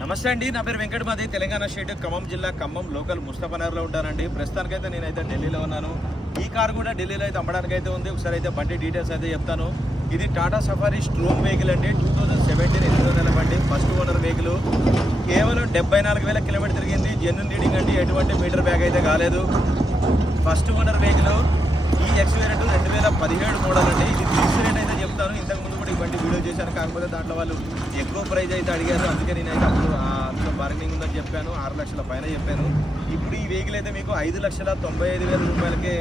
నమస్తే అండి, నా పేరు వెంకట్. మాది తెలంగాణ స్టేట్ ఖమ్మం జిల్లా ఖమ్మం లోకల్ ముస్తఫానగర్లో ఉంటానండి. ప్రస్తుతానికైతే నేనైతే ఢిల్లీలో ఉన్నాను. ఈ కారు కూడా ఢిల్లీలో అయితే అమ్మడానికి అయితే ఉంది. ఒకసారి అయితే బండి డీటెయిల్స్ అయితే చెప్తాను. ఇది టాటా సఫారీ స్ట్రోమ్ వెహికల్ అండి. 2017 8వ నెల బండి, ఫస్ట్ ఓనర్ వెహికల్. కేవలం 74,000 కిలోమీటర్ తిరిగింది. జెన్యున్ రీడింగ్ అండి, ఎటువంటి మీటర్ బ్యాగ్ అయితే కాలేదు. First owner vehicle. ఈ ఎక్స్ వేరియంట్ 2017 మోడల్ అండి. ఇది ఫిక్స్ రేట్ అయితే చెప్తాను. ఇంతకుముందు కూడా ఈ బండి వీడియో చేశాను, కాకపోతే దాంట్లో వాళ్ళు ఎక్కువ ప్రైస్ అయితే అడిగారు. అందుకే నేనైతే అప్పుడు అందులో బార్గెనింగ్ ఉందని చెప్పాను. 6 లక్షల పైన చెప్పాను. ఇప్పుడు ఈ వెహికల్ అయితే మీకు 5,95,000 రూపాయలకే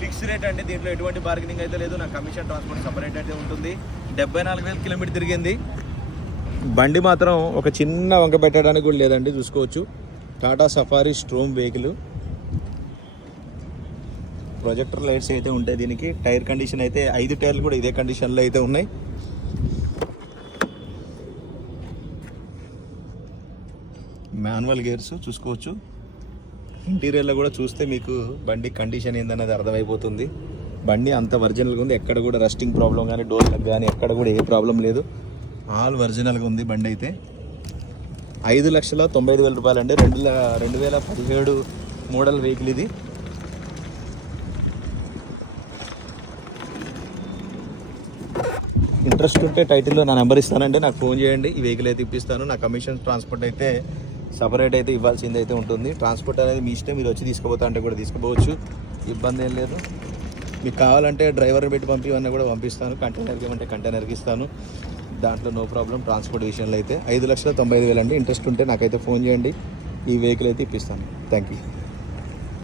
ఫిక్స్ రేట్ అండి. దీంట్లో ఎటువంటి బార్గెనింగ్ అయితే లేదు. నా కమిషన్ ట్రాన్స్పోర్ట్ సపరేట్ అయితే ఉంటుంది. 74,000 కిలోమీటర్ తిరిగింది. బండి మాత్రం ఒక చిన్న వంక పెట్టడానికి కూడా లేదండి, చూసుకోవచ్చు. Tata safari storm vehicle. Projector lights అయితే ఉంటాయి దీనికి. టైర్ కండిషన్ అయితే 5 టైర్లు కూడా ఇదే కండిషన్లో అయితే ఉన్నాయి. మాన్యువల్ గేర్స్ చూసుకోవచ్చు. ఇంటీరియర్లో కూడా చూస్తే మీకు బండి కండిషన్ ఏందనేది అర్థమైపోతుంది. బండి అంత ఒరిజినల్గా ఉంది. ఎక్కడ కూడా రస్టింగ్ ప్రాబ్లం కానీ డోర్లకు కానీ ఎక్కడ కూడా ఏ ప్రాబ్లం లేదు. ఆల్ ఒరిజినల్గా ఉంది బండి అయితే. 5,95,000 రూపాయలు అండి. 2017 మోడల్ వెహికల్ ఇది. ఇంట్రెస్ట్ ఉంటే టైటిల్లో నా నెంబర్ ఇస్తానండి, నాకు ఫోన్ చేయండి. ఈ వెహికల్ అయితే ఇప్పిస్తాను. నా కమిషన్ ట్రాన్స్పోర్ట్ అయితే సపరేట్ అయితే ఇవ్వాల్సింది అయితే ఉంటుంది. ట్రాన్స్పోర్ట్ అనేది మీ ఇష్టం, మీరు వచ్చి తీసుకుపోతా అంటే కూడా తీసుకుపోవచ్చు, ఇబ్బంది ఏం లేదు. మీకు కావాలంటే డ్రైవర్ని పెట్టి పంపివన్నీ కూడా పంపిస్తాను. కంటైనర్కి ఇవ్వమంటే కంటైనర్కి ఇస్తాను, దాంట్లో నో ప్రాబ్లం. ట్రాన్స్పోర్ట్ విషయంలో అయితే 5,95,000 అండి. ఇంట్రెస్ట్ ఉంటే నాకైతే ఫోన్ చేయండి, ఈ వెహికల్ అయితే ఇప్పిస్తాను. Thank you.